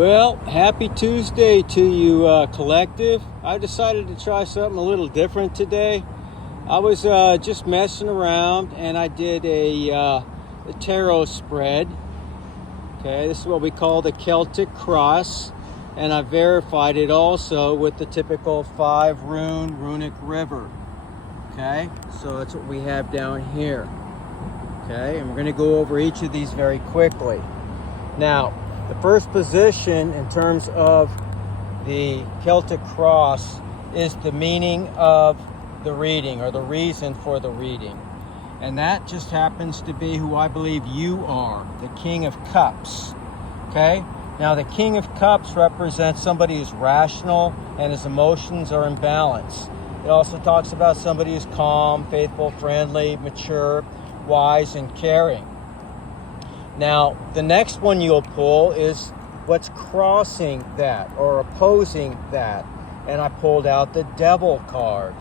Well, happy Tuesday to you, collective. I decided to try something a little different today. I was just messing around and I did a tarot spread. Okay, this is what we call the Celtic-cross, and I verified it also with the typical 5 rune runic river. Okay, so that's what we have down here. Okay, and we're going to go over each of these very quickly. Now, the first position in terms of the Celtic cross is the meaning of the reading, or the reason for the reading. And that just happens to be who I believe you are, the King of Cups. Okay? Now, the King of Cups represents somebody who's rational and his emotions are in balance. It also talks about somebody who's calm, faithful, friendly, mature, wise, and caring. Now, the next one you'll pull is what's crossing that or opposing that. And I pulled out the Devil card.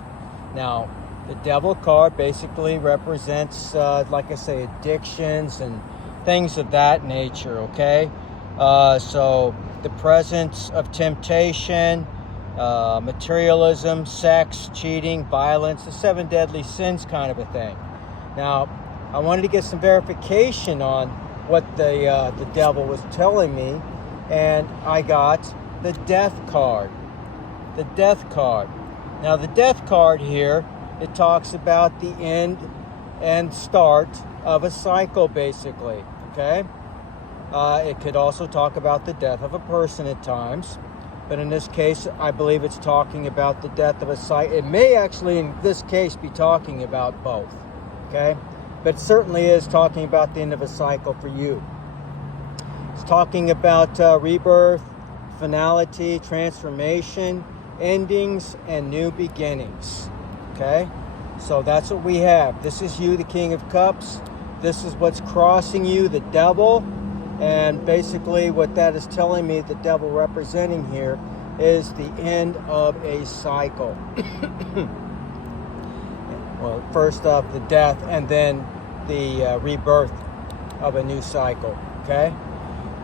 Now, the Devil card basically represents, like I say, addictions and things of that nature, okay? So the presence of temptation, materialism, sex, cheating, violence, the 7 deadly sins kind of a thing. Now, I wanted to get some verification on what the devil was telling me, and I got the Death card. The Death card. Now, the Death card here, it talks about the end and start of a cycle, basically, okay? It could also talk about the death of a person at times, but in this case, I believe it's talking about the death of a cycle. It may actually, in this case, be talking about both, okay? But it certainly is talking about the end of a cycle for you. It's talking about rebirth, finality, transformation, endings, and new beginnings. Okay? So that's what we have. This is you, the King of Cups. This is what's crossing you, the devil. And basically what that is telling me, the devil representing here, is the end of a cycle. Well, first off, the death, and then the rebirth of a new cycle, okay?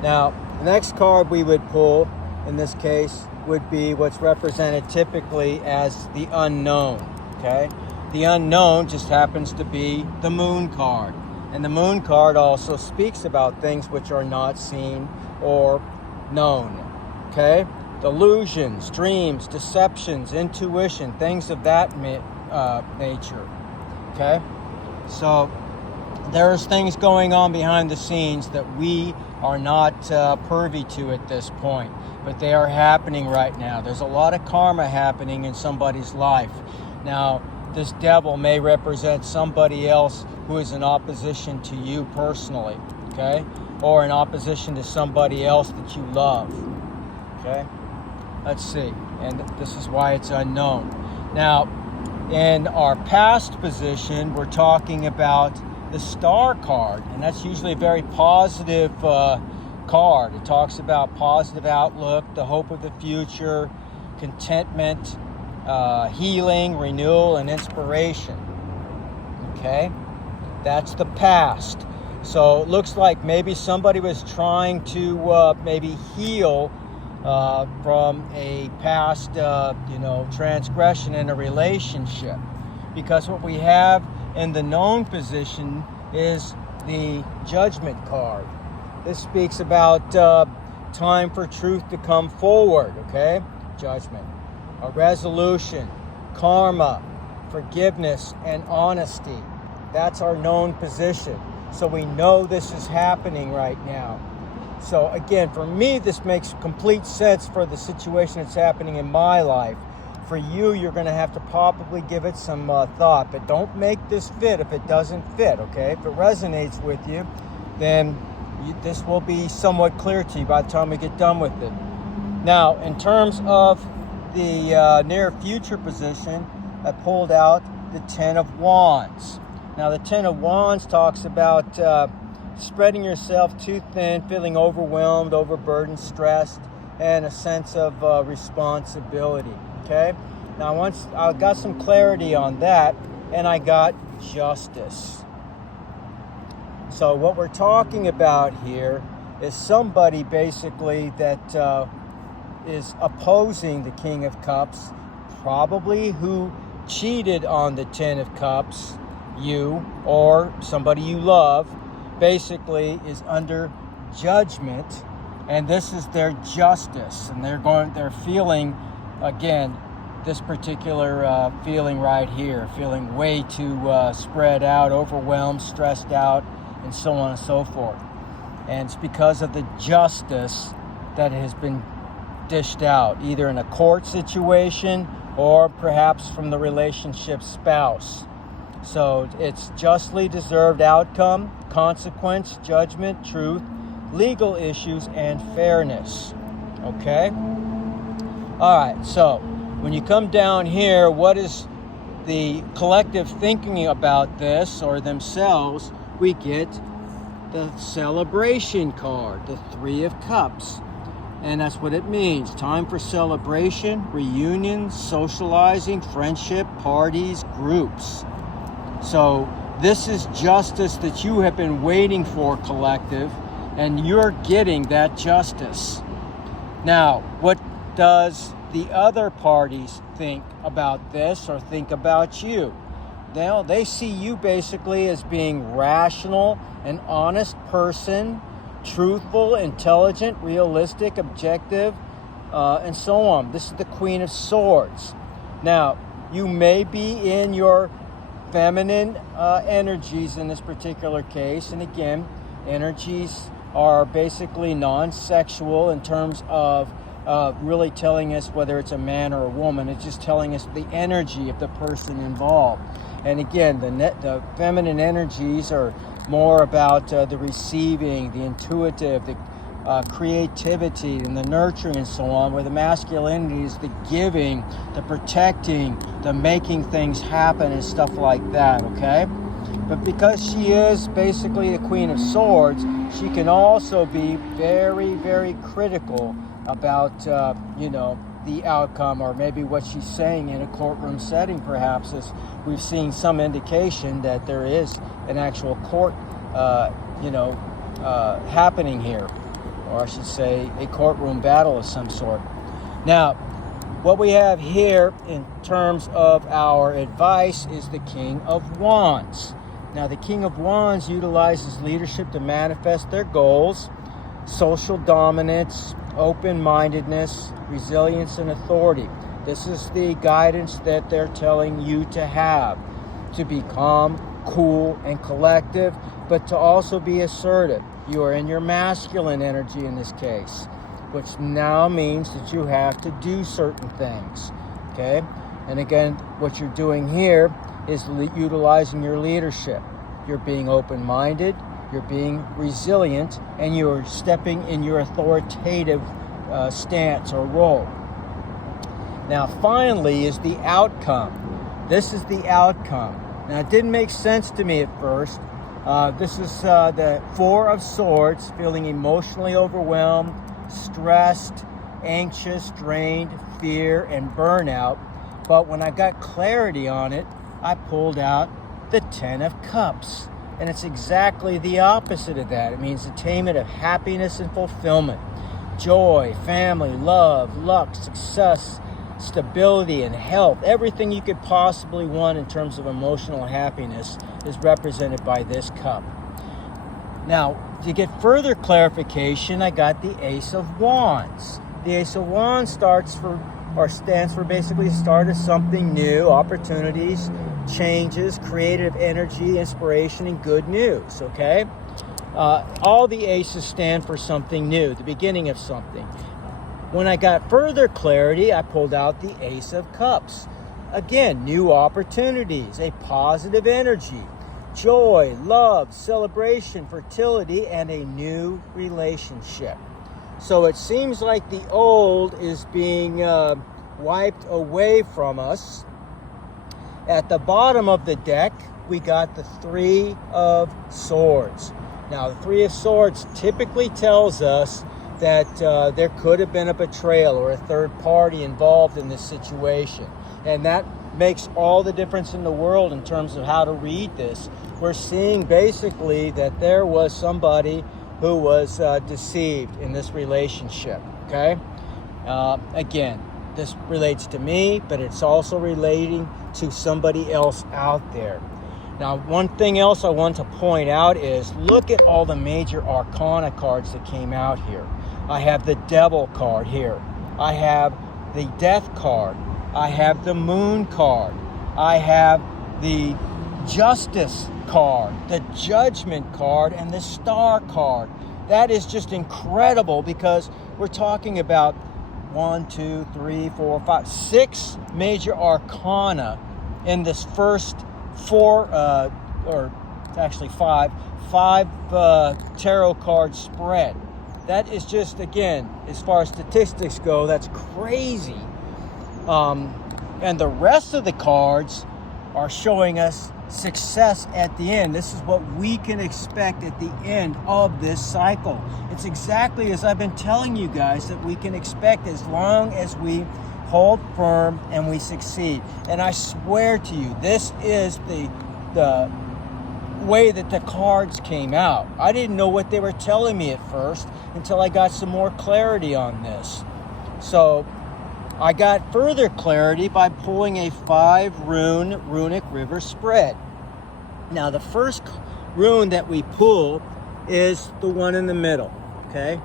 Now, the next card we would pull, in this case, would be what's represented typically as the unknown, okay? The unknown just happens to be the Moon card. And the Moon card also speaks about things which are not seen or known, okay? Delusions, dreams, deceptions, intuition, things of that nature, okay? So there's things going on behind the scenes that we are not privy to at this point, but they are happening right now. There's a lot of karma happening in somebody's life. Now, this devil may represent somebody else who is in opposition to you personally, okay? Or in opposition to somebody else that you love, okay? Let's see, and this is why it's unknown. Now, in our past position, we're talking about the Star card, and that's usually a very positive card. It talks about positive outlook, the hope of the future, contentment, healing, renewal, and inspiration. Okay? That's the past. So it looks like maybe somebody was trying to maybe heal from a past, transgression in a relationship. Because what we have in the known position is the Judgment card. This speaks about time for truth to come forward, okay? Judgment. A resolution, karma, forgiveness, and honesty. That's our known position. So we know this is happening right now. So again, for me, this makes complete sense for the situation that's happening in my life. For you, you're going to have to probably give it some thought, but don't make this fit if it doesn't fit, okay? If it resonates with you, then this will be somewhat clear to you by the time we get done with it. Now, in terms of the near future position, I pulled out the Ten of Wands. Now, the Ten of Wands talks about spreading yourself too thin, feeling overwhelmed, overburdened, stressed, and a sense of responsibility. Okay, now once I got some clarity on that, and I got justice. So what we're talking about here is somebody basically that is opposing the King of Cups, probably who cheated on the Ten of Cups, you or somebody you love, basically is under judgment, and this is their justice, and they're feeling, again, this particular feeling right here, feeling way too spread out, overwhelmed, stressed out, and so on and so forth. And it's because of the justice that has been dished out, either in a court situation or perhaps from the relationship spouse. So it's justly deserved outcome, consequence, judgment, truth, legal issues, and fairness. Okay? All right, so when you come down here, what is the collective thinking about this or themselves? We get the celebration card, the Three of Cups. And that's what it means. Time for celebration, reunion, socializing, friendship, parties, groups. So this is justice that you have been waiting for, collective, and you're getting that justice. Now, what does the other parties think about this or think about you? Now, they see you basically as being rational, an honest person, truthful, intelligent, realistic, objective, and so on. This is the Queen of Swords. Now, you may be in your feminine energies in this particular case, and again, energies are basically non-sexual in terms of really telling us whether it's a man or a woman. It's just telling us the energy of the person involved. And again, the feminine energies are more about the receiving, the intuitive, the creativity, and the nurturing, and so on, where the masculinity is the giving, the protecting, the making things happen, and stuff like that, okay? But because she is basically the Queen of Swords, she can also be very, very critical about, the outcome, or maybe what she's saying in a courtroom setting, perhaps, as we've seen some indication that there is an actual court, happening here, or I should say a courtroom battle of some sort. Now, what we have here in terms of our advice is the King of Wands. Now, the King of Wands utilizes leadership to manifest their goals, social dominance, open-mindedness, resilience, and authority. This is the guidance that they're telling you to have, to be calm, cool, and collective, but to also be assertive. You are in your masculine energy in this case, which now means that you have to do certain things, okay? And again, what you're doing here is utilizing your leadership. You're being open-minded, you're being resilient, and you're stepping in your authoritative stance or role. Now, finally, is the outcome. This is the outcome. Now, it didn't make sense to me at first. This is the Four of Swords, feeling emotionally overwhelmed, stressed, anxious, drained, fear, and burnout. But when I got clarity on it, I pulled out the Ten of Cups. And it's exactly the opposite of that. It means attainment of happiness and fulfillment, joy, family, love, luck, success, stability, and health. Everything you could possibly want in terms of emotional happiness is represented by this cup. Now, to get further clarification, I got the Ace of Wands. The Ace of Wands stands for basically the start of something new, opportunities, changes, creative energy, inspiration, and good news, okay? All the aces stand for something new, the beginning of something. When I got further clarity, I pulled out the Ace of Cups. Again, new opportunities, a positive energy, joy, love, celebration, fertility, and a new relationship. So it seems like the old is being wiped away from us. At the bottom of the deck, we got the Three of Swords. Now, the Three of Swords typically tells us that there could have been a betrayal or a third party involved in this situation. And that makes all the difference in the world in terms of how to read this. We're seeing basically that there was somebody who was deceived in this relationship, okay? Again, this relates to me, but it's also relating to somebody else out there. Now, one thing else I want to point out is look at all the major arcana cards that came out here. I have the Devil card here. I have the Death card. I have the Moon card. I have the Justice card, the Judgment card, and the Star card. That is just incredible because we're talking about 1, 2, 3, 4, 5, 6 major arcana in this first or actually five tarot card spread. That is just, again, as far as statistics go, that's crazy. And the rest of the cards are showing us success at the end. This is what we can expect at the end of this cycle. It's exactly as I've been telling you guys that we can expect as long as we hold firm and we succeed. And I swear to you, this is the way that the cards came out. I didn't know what they were telling me at first until I got some more clarity on this. So I got further clarity by pulling a 5-rune runic river spread. Now the first rune that we pull is the one in the middle, okay?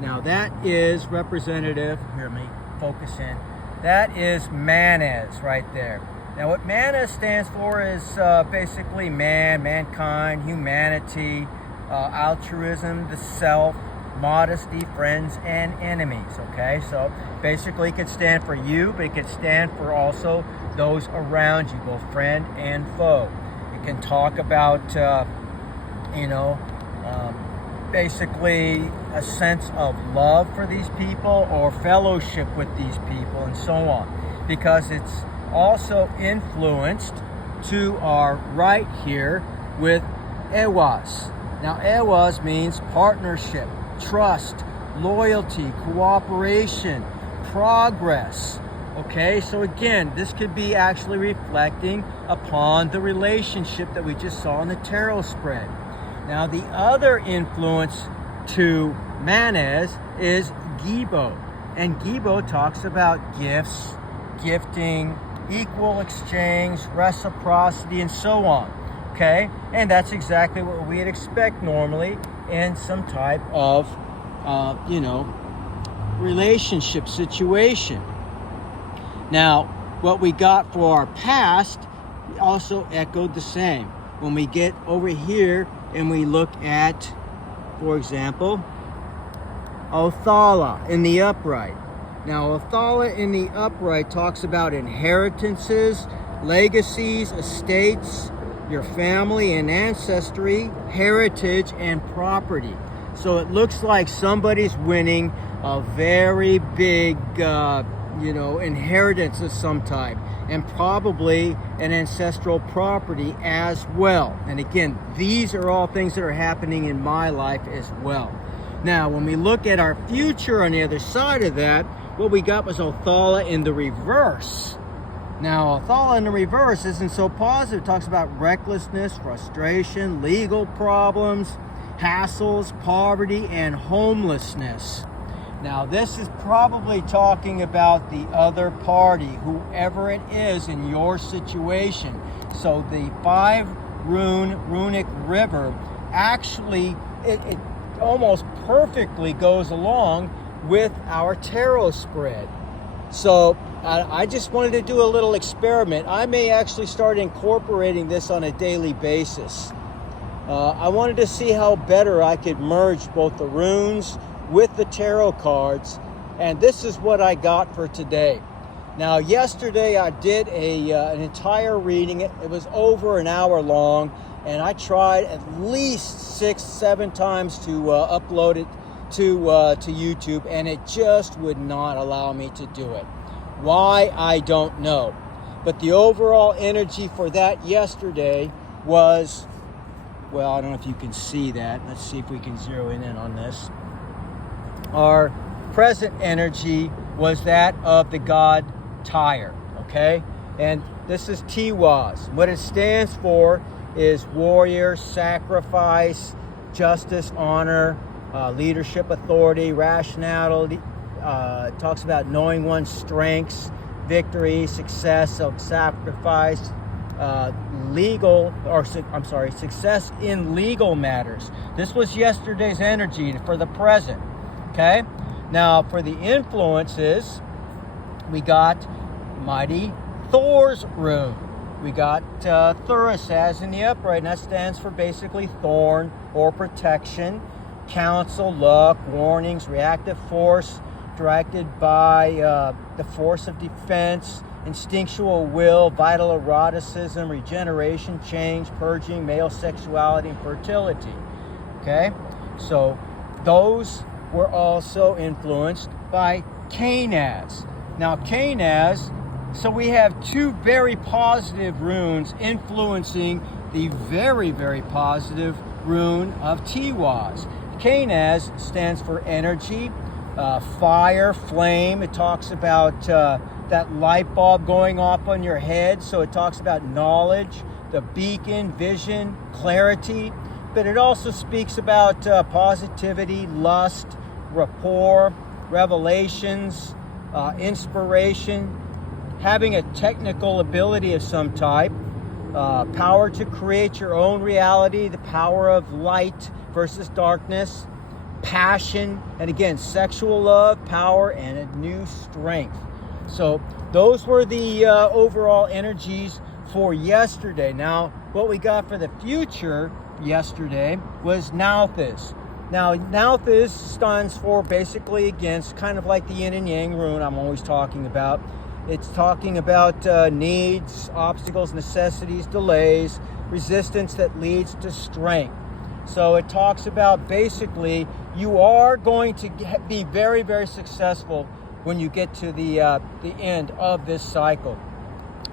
Now that is representative, here, let me focus in. That is manas right there. Now what mana stands for is basically man, mankind, humanity, altruism, the self, modesty, friends, and enemies, okay? So basically it could stand for you, but it could stand for also those around you, both friend and foe. It can talk about, basically a sense of love for these people or fellowship with these people and so on, because it's also influenced to our right here with ewas. Now ewas means partnership, trust, loyalty, cooperation, progress. Okay, so again, this could be actually reflecting upon the relationship that we just saw in the tarot spread. Now the other influence to manas is Gibo, and Gibo talks about gifts, gifting, equal exchange, reciprocity, and so on. Okay, and that's exactly what we'd expect normally in some type of relationship situation. Now what we got for our past also echoed the same. When we get over here and we look at, for example, Othala in the upright. Now Othala in the upright talks about inheritances, legacies, estates, your family and ancestry, heritage, and property. So it looks like somebody's winning a very big inheritance of some type, and probably an ancestral property as well. And again, these are all things that are happening in my life as well. Now, when we look at our future on the other side of that, what we got was Othala in the reverse. Now, Othala in the reverse isn't so positive. It talks about recklessness, frustration, legal problems, hassles, poverty, and homelessness. Now, this is probably talking about the other party, whoever it is in your situation. So the 5-rune runic river actually, it almost perfectly goes along with our tarot spread. So I just wanted to do a little experiment. I may actually start incorporating this on a daily basis. I wanted to see how better I could merge both the runes with the tarot cards, and this is what I got for today. Now, yesterday I did an entire reading. It was over an hour long, and I tried at least 6-7 times to upload it to YouTube, and it just would not allow me to do it. Why, I don't know. But the overall energy for that yesterday was, well, I don't know if you can see that. Let's see if we can zero in on this. Our present energy was that of the god Tyre, okay? And this is Tiwaz. What it stands for is warrior, sacrifice, justice, honor, leadership, authority, rationality. It talks about knowing one's strengths, victory, success, self-sacrifice, success in legal matters. This was yesterday's energy for the present. Okay? Now, for the influences, we got mighty Thor's rune. We got Thuris as in the upright, and that stands for basically thorn or protection, counsel, luck, warnings, reactive force, directed by the force of defense, instinctual will, vital eroticism, regeneration, change, purging, male sexuality, and fertility. Okay? So those were also influenced by Canaz. Now Canaz, so we have two very positive runes influencing the very, very positive rune of Tiwaz. Canaz stands for energy, fire, flame. It talks about that light bulb going off on your head. So it talks about knowledge, the beacon, vision, clarity. But it also speaks about positivity, lust, rapport, revelations, inspiration, having a technical ability of some type, power to create your own reality, the power of light versus darkness, passion, and again, sexual love, power, and a new strength. So those were the overall energies for yesterday. Now, what we got for the future yesterday was Nauthis. Now, Nauthis stands for basically against, kind of like the yin and yang rune I'm always talking about. It's talking about needs, obstacles, necessities, delays, resistance that leads to strength. So it talks about basically you are going to be very, very successful when you get to the end of this cycle.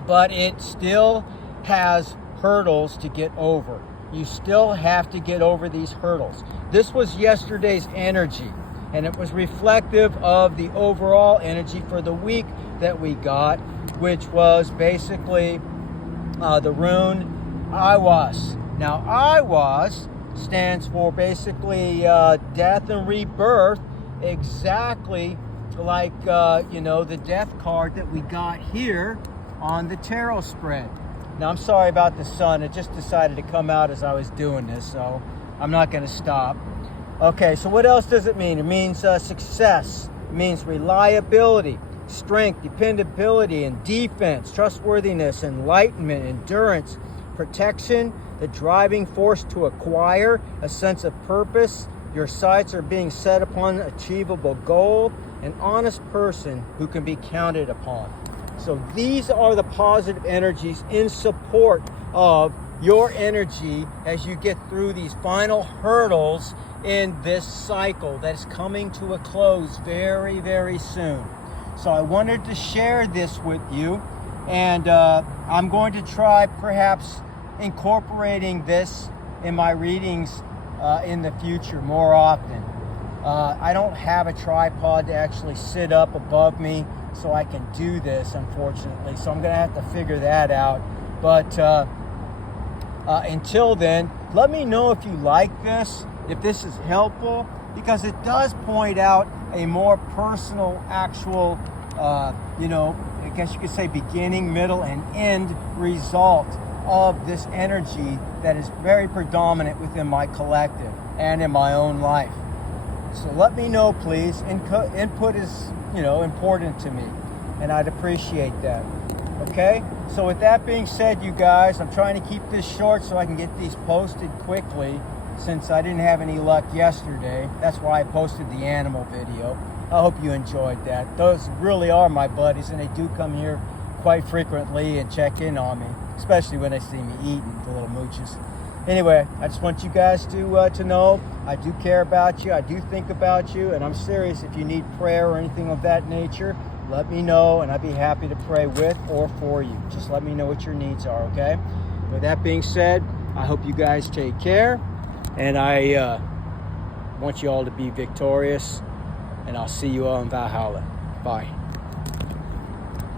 But it still has hurdles to get over. You still have to get over these hurdles. This was yesterday's energy, and it was reflective of the overall energy for the week that we got, which was basically the rune Iwas. Now, Iwas stands for basically death and rebirth, exactly like the death card that we got here on the tarot spread. Now, I'm sorry about the sun. It just decided to come out as I was doing this, so I'm not going to stop. Okay, so what else does it mean? It means success. It means reliability, strength, dependability, and defense, trustworthiness, enlightenment, endurance, protection, the driving force to acquire, a sense of purpose. Your sights are being set upon an achievable goal, an honest person who can be counted upon. So these are the positive energies in support of your energy as you get through these final hurdles in this cycle that is coming to a close very, very soon. So I wanted to share this with you, and I'm going to try perhaps incorporating this in my readings in the future more often. I don't have a tripod to actually sit up above me so I can do this, unfortunately. So I'm going to have to figure that out. But until then, let me know if you like this, if this is helpful, because it does point out a more personal, actual, I guess you could say beginning, middle, and end result of this energy that is very predominant within my collective and in my own life. So let me know, please. Input is, important to me, and I'd appreciate that. Okay? So with that being said, you guys, I'm trying to keep this short so I can get these posted quickly, since I didn't have any luck yesterday. That's why I posted the animal video. I hope you enjoyed that. Those really are my buddies, and they do come here quite frequently and check in on me, especially when they see me eating, the little mooches. Anyway, I just want you guys to know I do care about you. I do think about you, and I'm serious. If you need prayer or anything of that nature, let me know, and I'd be happy to pray with or for you. Just let me know what your needs are, okay? With that being said, I hope you guys take care, and I want you all to be victorious, and I'll see you all in Valhalla. Bye.